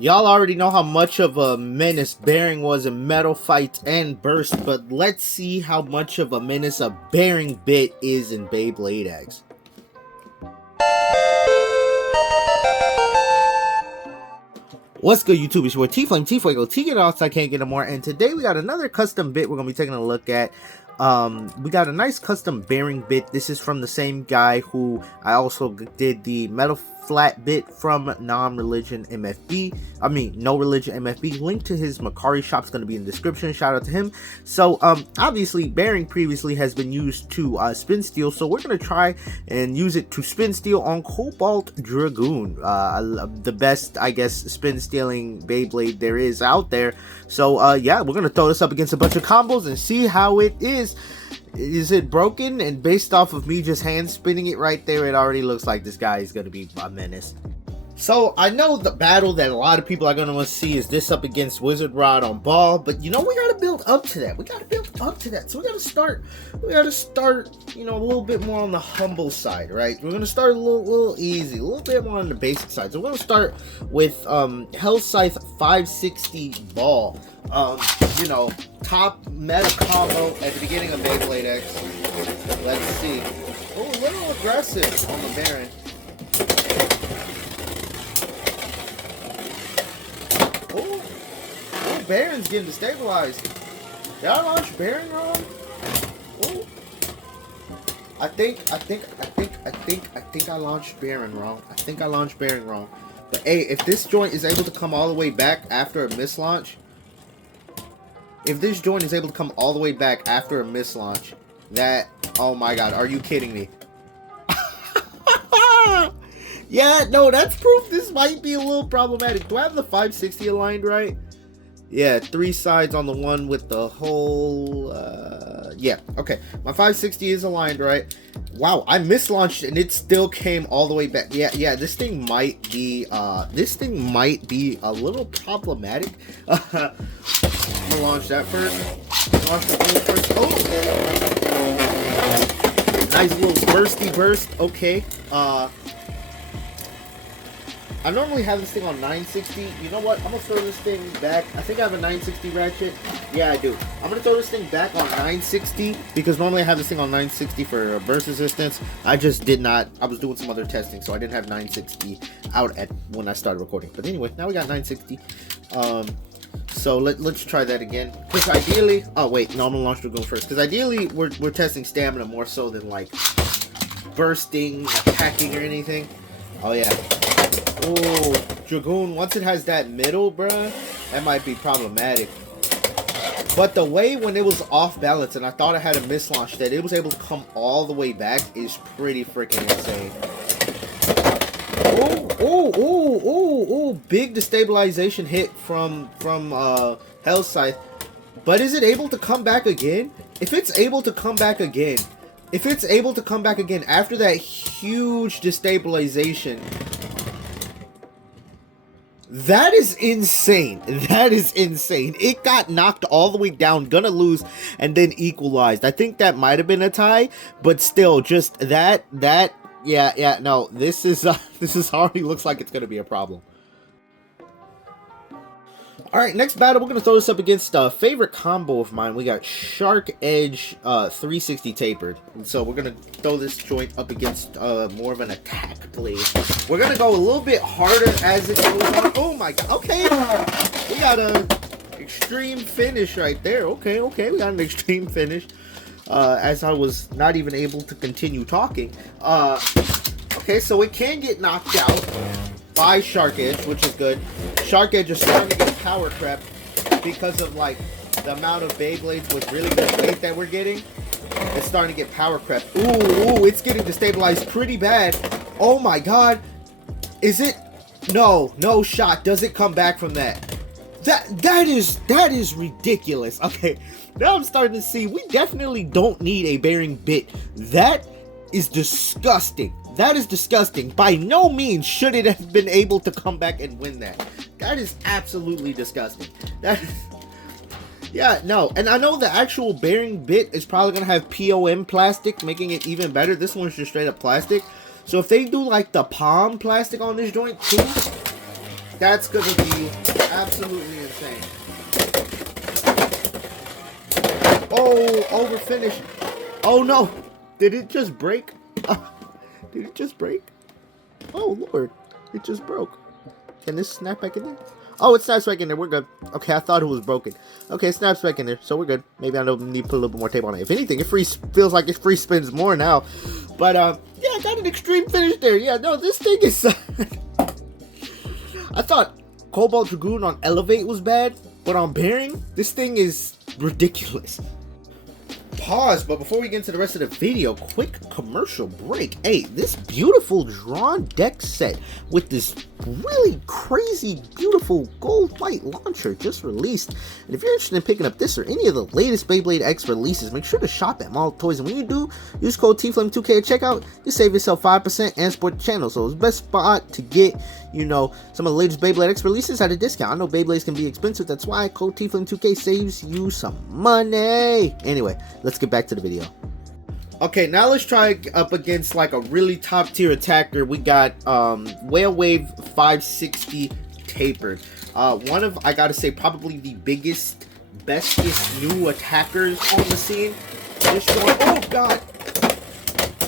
Y'all already know how much of a menace Bearing was in Metal Fights and Burst, but let's see how much of a menace a Bearing bit is in Beyblade X. What's good, YouTube? It's your T-Flame, T-Fuego, T-Get Outside, Can't Get No More, and today we got another custom bit we're going to be taking a look at. We got a nice custom bearing bit. This is from the same guy who I also did the metal flat bit from Non-Religion MFB. I mean, No Religion MFB. Link to his Macari shop is going to be in the description. Shout out to him. So, obviously, bearing previously has been used to spin steel, so we're going to try and use it to spin steel on Cobalt Dragoon. The best, I guess, spin stealing Beyblade there is out there. So, yeah, we're going to throw this up against a bunch of combos and see how it is. Is it broken? And based off of me just hand spinning it right there, it already looks like this guy is going to be a menace. So I know the battle that a lot of people are going to want to see is this up against Wizard Rod on ball, but you know, we got to build up to that. So we got to start, you know, a little bit more on the humble side, right? We're going to start a little easy, a little bit more on the basic side. So we're going to start with Hell Scythe 560 ball. You know, top meta combo at the beginning of Beyblade X. Let's see. Oh, a little aggressive on the Baron. Oh, Baron's getting destabilized. Did I launch Baron wrong? Oh. I think I launched Baron wrong. But hey, if this joint is able to come all the way back after a mislaunch, that, oh my god, are you kidding me? Yeah, no, that's proof this might be a little problematic. Do I have the 560 aligned right? Yeah, 3 sides on the one with the whole, yeah, okay. My 560 is aligned right. Wow, I mislaunched and it still came all the way back. Yeah, this thing might be a little problematic. I'm gonna launch that first. Oh! Nice little bursty burst. Okay. I normally have this thing on 960. You know what? I'm gonna throw this thing back. I think I have a 960 ratchet. Yeah, I do. I'm gonna throw this thing back on 960 because normally I have this thing on 960 for burst resistance. I just did not. I was doing some other testing, so I didn't have 960 out at when I started recording. But anyway, now we got 960. So let's try that again. Because ideally, oh wait, no, I'm gonna launch Dragoon first. Because ideally, we're testing stamina more so than like bursting, attacking, or anything. Oh yeah. Oh, Dragoon, once it has that middle, bruh, that might be problematic. But the way when it was off balance and I thought I had a mislaunch that it was able to come all the way back is pretty freaking insane. Oh, big destabilization hit from Hell Scythe. But is it able to come back again? If it's able to come back again after that huge destabilization, that is insane. It got knocked all the way down, gonna lose, and then equalized. I think that might have been a tie, but still, just that, yeah, no, this is already looks like it's gonna be a problem. Alright, next battle, we're going to throw this up against a favorite combo of mine. We got Shark Edge 360 Tapered. And so we're going to throw this joint up against more of an attack blade. We're going to go a little bit harder as it goes on. Oh my god, okay. We got an extreme finish right there. Okay, we got an extreme finish. As I was not even able to continue talking. Okay, so it can get knocked out by Shark Edge, which is good. Shark Edge is starting to get power crept because of like the amount of Beyblades with really good weight that we're getting. It's starting to get power crept. Ooh, it's getting destabilized pretty bad. Oh my god. Is it? No shot. Does it come back from that? That is ridiculous. Okay, now I'm starting to see we definitely don't need a bearing bit. That is disgusting. That is disgusting. By no means should it have been able to come back and win that. That is absolutely disgusting. That is... Yeah, no. And I know the actual bearing bit is probably going to have POM plastic, making it even better. This one's just straight up plastic. So if they do like the palm plastic on this joint too, That's gonna be absolutely insane. Oh, over finish. Oh no. Did it just break? Did it just break? Oh lord. It just broke. Can this snap back in there? Oh, it snaps back in there. We're good. Okay, I thought it was broken. Okay, it snaps back in there. So we're good. Maybe I need to put a little bit more tape on it. If anything, it feels like it free spins more now. But, yeah, I got an extreme finish there. Yeah, no, this thing is... I thought Cobalt Dragoon on Elevate was bad. But on Bearing, this thing is ridiculous. Pause, but before we get into the rest of the video, quick commercial break. Hey, this beautiful drawn deck set with this really crazy, beautiful gold white launcher just released. And if you're interested in picking up this or any of the latest Beyblade X releases, make sure to shop at Mall Toys. And when you do, use code TFLAME2K at checkout, you save yourself 5% and support the channel. So it's the best spot to get, you know, some of the latest Beyblade X releases at a discount. I know Beyblades can be expensive, that's why code TFLAME2K saves you some money. Anyway, let's get back to the video. Okay, now let's try up against like a really top tier attacker. We got Whale Wave 560 tapered. One of, I gotta say, probably the biggest, bestest new attackers on the scene. Just showing, oh god,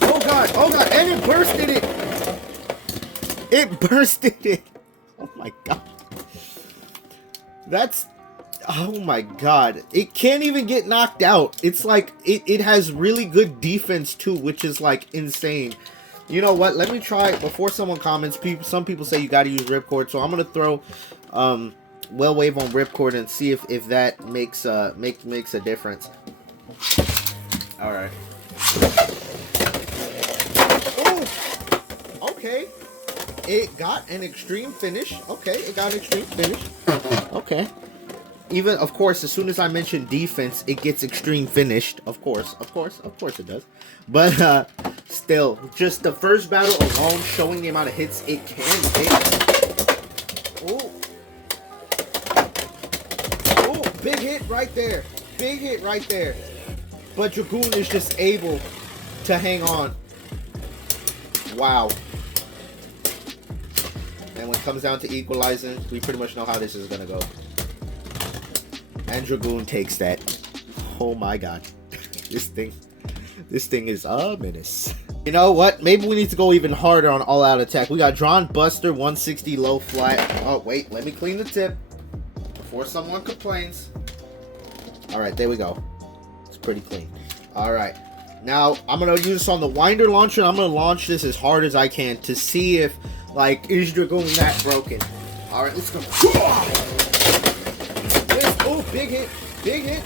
oh god, oh god, and it bursted it. It bursted it. Oh my god. That's, oh my god. It can't even get knocked out. It's like, it has really good defense too, which is like insane. You know what? Let me try, before someone comments, some people say you gotta use ripcord, so I'm gonna throw Well Wave on ripcord and see if that makes a difference. Alright. Oh! Okay. It got an extreme finish. Okay, it got an extreme finish. Okay. Even, of course, as soon as I mention defense, it gets extreme finished. Of course it does. But, still, just the first battle alone showing the amount of hits it can hit. Oh. Oh, big hit right there. Big hit right there. But Dragoon is just able to hang on. Wow. And when it comes down to equalizing, we pretty much know how this is going to go. And Dragoon takes that. Oh my god. This thing is a menace. You know what? Maybe we need to go even harder on all out attack. We got Drawn Buster 160 low flat. Oh wait, let me clean the tip before someone complains. Alright, there we go. It's pretty clean. Alright. Now I'm gonna use this on the winder launcher. I'm gonna launch this as hard as I can to see if, like, is Dragoon that broken? Alright, let's go. Oh, big hit. Big hit.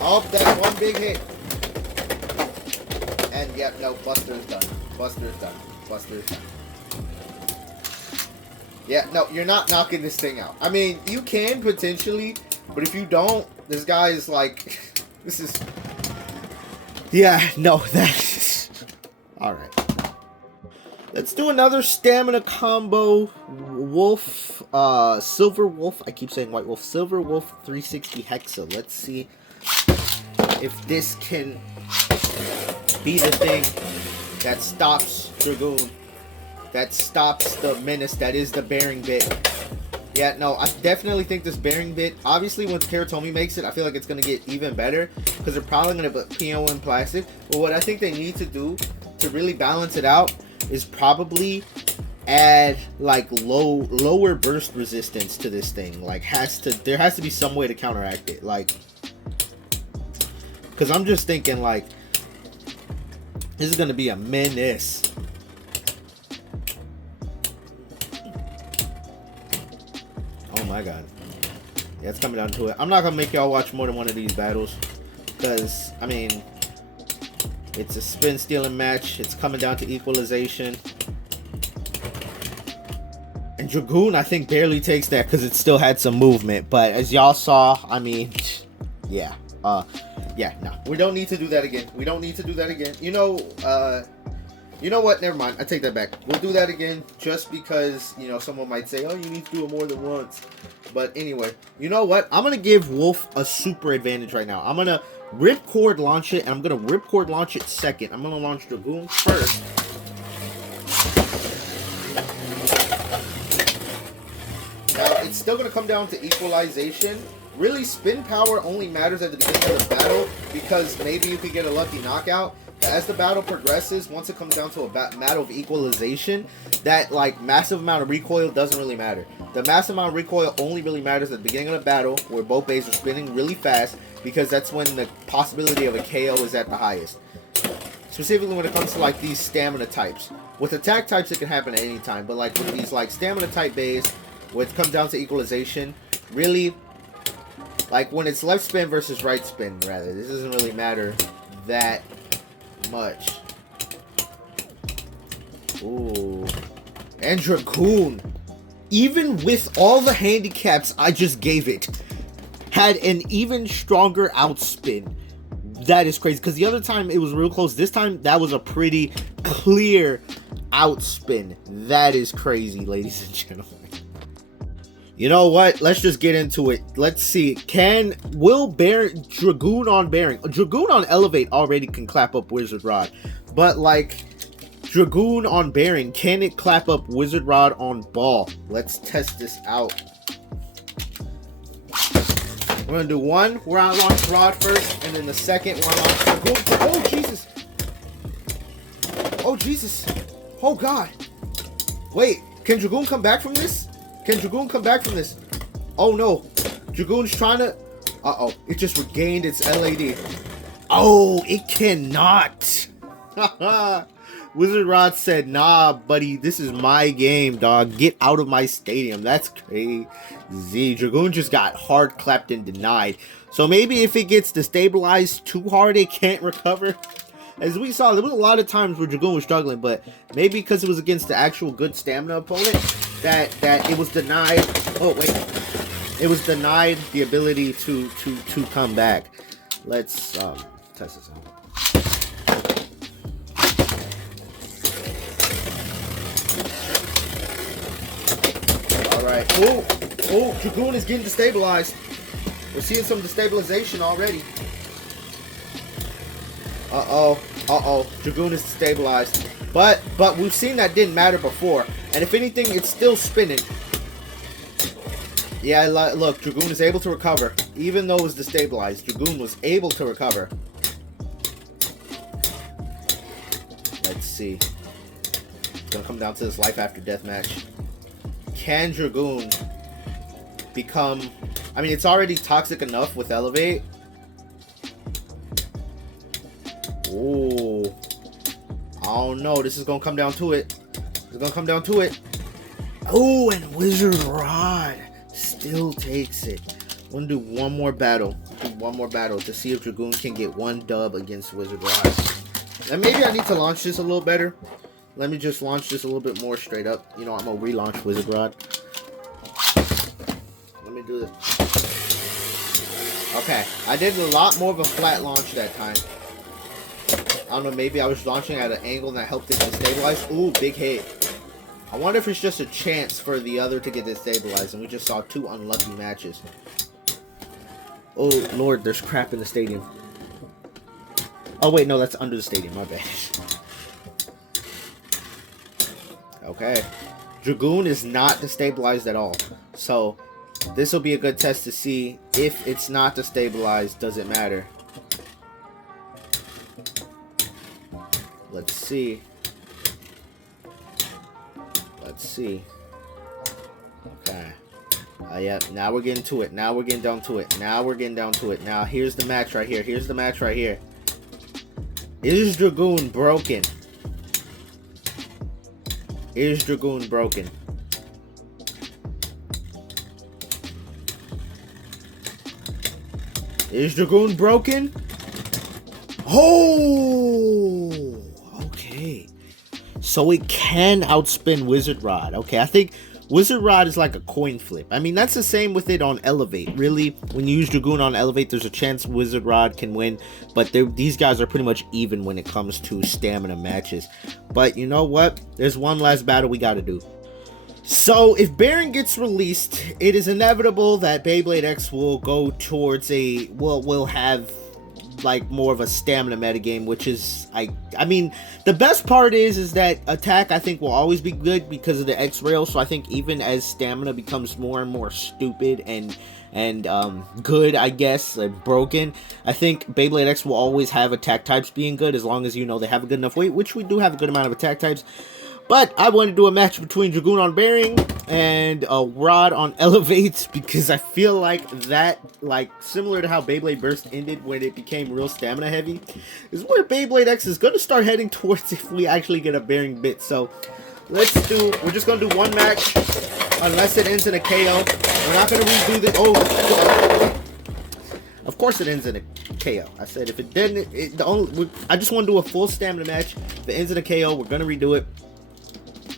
Oh, that one big hit. And yep, no, Buster's done. Buster's done. Buster's done. Yeah, no, you're not knocking this thing out. I mean, you can potentially, but if you don't, this guy is like, this is, yeah, no, that's, alright. Let's do another stamina combo. Wolf, Silver Wolf. I keep saying White Wolf. Silver Wolf 360 Hexa. Let's see if this can be the thing that stops Dragoon. That stops the menace that is the bearing bit. Yeah, no, I definitely think this bearing bit, obviously when Teratomi makes it, I feel like it's going to get even better. Because they're probably going to put PO in plastic. But what I think they need to do to really balance it out is probably add like lower burst resistance to this thing. Like there has to be some way to counteract it. Like, because I'm just thinking like this is gonna be a menace. Oh my god. Yeah, it's coming down to it. I'm not gonna make y'all watch more than one of these battles because I mean it's a spin stealing match. It's coming down to equalization. And Dragoon, I think, barely takes that because it still had some movement. But as y'all saw, I mean, yeah. Yeah, no. We don't need to do that again. We don't need to do that again. You know what? Never mind. I take that back. We'll do that again just because, you know, someone might say, oh, you need to do it more than once. But anyway, you know what? I'm going to give Wolf a super advantage right now. I'm going to ripcord launch it, and I'm going to ripcord launch it second. I'm going to launch Dragoon first. it's still going to come down to equalization. Really, spin power only matters at the beginning of the battle because maybe you could get a lucky knockout. But as the battle progresses, once it comes down to a matter of equalization, that like massive amount of recoil doesn't really matter. The massive amount of recoil only really matters at the beginning of the battle where both bases are spinning really fast because that's when the possibility of a KO is at the highest. Specifically when it comes to like these stamina types. With attack types it can happen at any time, but like with these like stamina type bays, where it comes down to equalization, really, like when it's left spin versus right spin, rather, this doesn't really matter that much. Ooh. And Dragoon, even with all the handicaps I just gave it, had an even stronger outspin. That is crazy, because the other time it was real close. This time, that was a pretty clear outspin. That is crazy, ladies and gentlemen. You know what? Let's just get into it. Let's see. Will Dragoon on Bearing? Dragoon on Elevate already can clap up Wizard Rod. But like Dragoon on Bearing, can it clap up Wizard Rod on Ball? Let's test this out. We're gonna do one where I launch Rod first, and then the second where I launch Dragoon. Oh Jesus! Oh Jesus! Oh God! Wait, can Dragoon come back from this? Can Dragoon come back from this? Oh no. Dragoon's trying to... Uh-oh. It just regained its LAD. Oh, it cannot. Wizard Rod said, nah, buddy. This is my game, dog. Get out of my stadium. That's crazy. Dragoon just got hard clapped and denied. So maybe if it gets destabilized too hard, it can't recover. As we saw, there was a lot of times where Dragoon was struggling, but maybe because it was against the actual good stamina opponent, that it was denied. Oh wait, it was denied the ability to come back. Let's test this out. All right. Oh, Dragoon is getting destabilized. We're seeing some destabilization already. Uh-oh. Dragoon is stabilized. But we've seen that didn't matter before. And if anything, it's still spinning. Yeah, look, Dragoon is able to recover. Even though it was destabilized, Dragoon was able to recover. Let's see. It's gonna come down to this life after death match. Can Dragoon become... I mean, it's already toxic enough with Elevate. Oh, I don't know. This is gonna come down to it. It's gonna come down to it. Oh, and Wizard Rod still takes it. I'm gonna do one more battle. To see if Dragoon can get one dub against Wizard Rod. And maybe I need to launch this a little better. Let me just launch this a little bit more straight up. You know, I'm gonna relaunch Wizard Rod. Let me do this. Okay, I did a lot more of a flat launch that time. I don't know, maybe I was launching at an angle that helped it destabilize. Ooh, big hit. I wonder if it's just a chance for the other to get destabilized, and we just saw two unlucky matches. Oh, Lord, there's crap in the stadium. Oh, wait, no, that's under the stadium. My bad. Okay. Dragoon is not destabilized at all. So, this will be a good test to see if it's not destabilized, does it matter? Let's see. Okay. Yeah, now we're getting to it. Now we're getting down to it. Now here's the match right here. Is Dragoon broken? Is Dragoon broken? Oh! Okay. So it can outspin Wizard Rod. Okay, I think Wizard Rod is like a coin flip. I mean, that's the same with it on Elevate. Really, when you use Dragoon on Elevate, there's a chance Wizard Rod can win. But these guys are pretty much even when it comes to stamina matches. But you know what? There's one last battle we got to do. So if Baron gets released, it is inevitable that Beyblade X will go towards will have like more of a stamina meta game, which is I mean the best part is that attack I think will always be good because of the X rail. So I think even as stamina becomes more and more stupid and good, I guess, and broken, I think Beyblade X will always have attack types being good as long as you know they have a good enough weight, which we do have a good amount of attack types. But I want to do a match between Dragoon on bearing and Rod on elevates, because I feel like that, like similar to how Beyblade Burst ended when it became real stamina heavy, is where Beyblade X is going to start heading towards if we actually get a bearing bit. So we're just going to do one match unless it ends in a KO. We're not going to redo this. Oh, of course it ends in a KO. I said if it didn't, I just want to do a full stamina match. If it ends in a KO, we're going to redo it.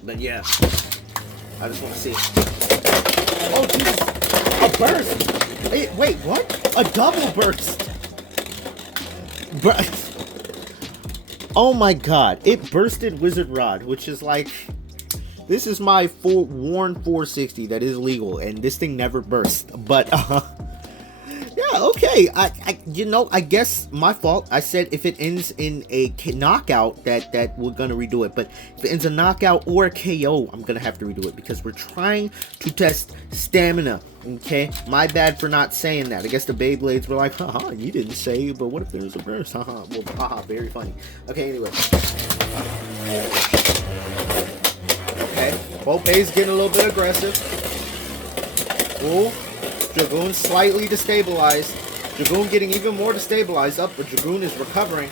But yeah, I just want to see. Oh, Jesus. A burst. Wait, what? A double burst. Oh my god. It bursted Wizard Rod, which is like, this is my worn 460 that is legal, and this thing never burst. But, yeah, okay. I guess my fault. I said if it ends in a knockout that we're gonna redo it, but if it ends a knockout or a KO, I'm gonna have to redo it because we're trying to test stamina. Okay, my bad for not saying that. I guess the Beyblades were like, haha, you didn't say, but what if there's a burst? Haha, well, haha, very funny. Okay, anyway. Okay, both Bays getting a little bit aggressive. Ooh. Dragoon slightly destabilized. Dragoon getting even more destabilized up, but Dragoon is recovering.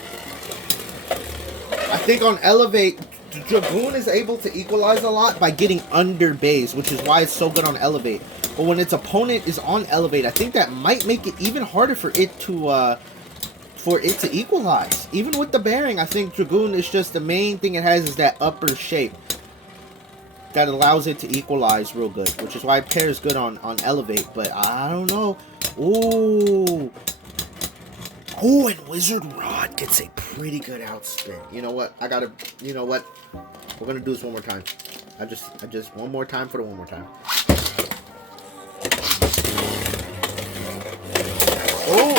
I think on Elevate, Dragoon is able to equalize a lot by getting under Bays, which is why it's so good on Elevate. But when its opponent is on Elevate, I think that might make it even harder for it to equalize. Even with the bearing, I think Dragoon is just the main thing it has is that upper shape that allows it to equalize real good, which is why it pairs good on Elevate. But I don't know. Ooh, and Wizard Rod gets a pretty good outspin. You know what? You know what? We're gonna do this one more time. I just one more time for the one more time. Oh.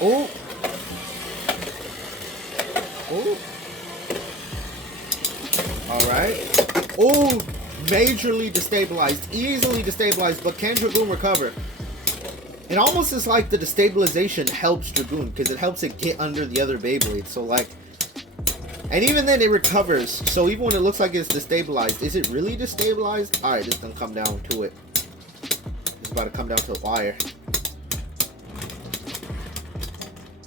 Oh. Oh. Alright. Oh, majorly destabilized. Easily destabilized, but can Dragoon recover? It almost is like the destabilization helps Dragoon, because it helps it get under the other Beyblade. So, like, and even then it recovers. So even when it looks like it's destabilized, is it really destabilized? Alright, this is gonna come down to it. It's about to come down to the wire.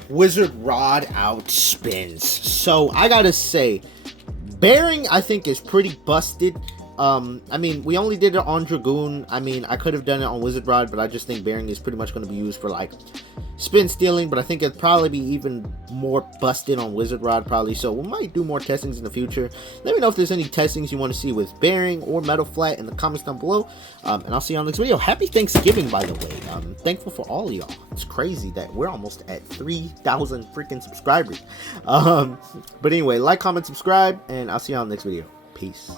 Wizard Rod outspins. So I gotta say, bearing I think is pretty busted. I mean, we only did it on Dragoon. I mean, I could have done it on Wizard Rod, but I just think bearing is pretty much going to be used for like spin stealing. But I think it'd probably be even more busted on Wizard Rod probably. So we might do more testings in the future. Let me know if there's any testings you want to see with bearing or metal flat in the comments down below. And I'll see you on the next video. Happy Thanksgiving, by the way. I'm thankful for all of y'all. It's crazy that we're almost at 3,000 freaking subscribers. But anyway, like, comment, subscribe, and I'll see you on the next video. Peace.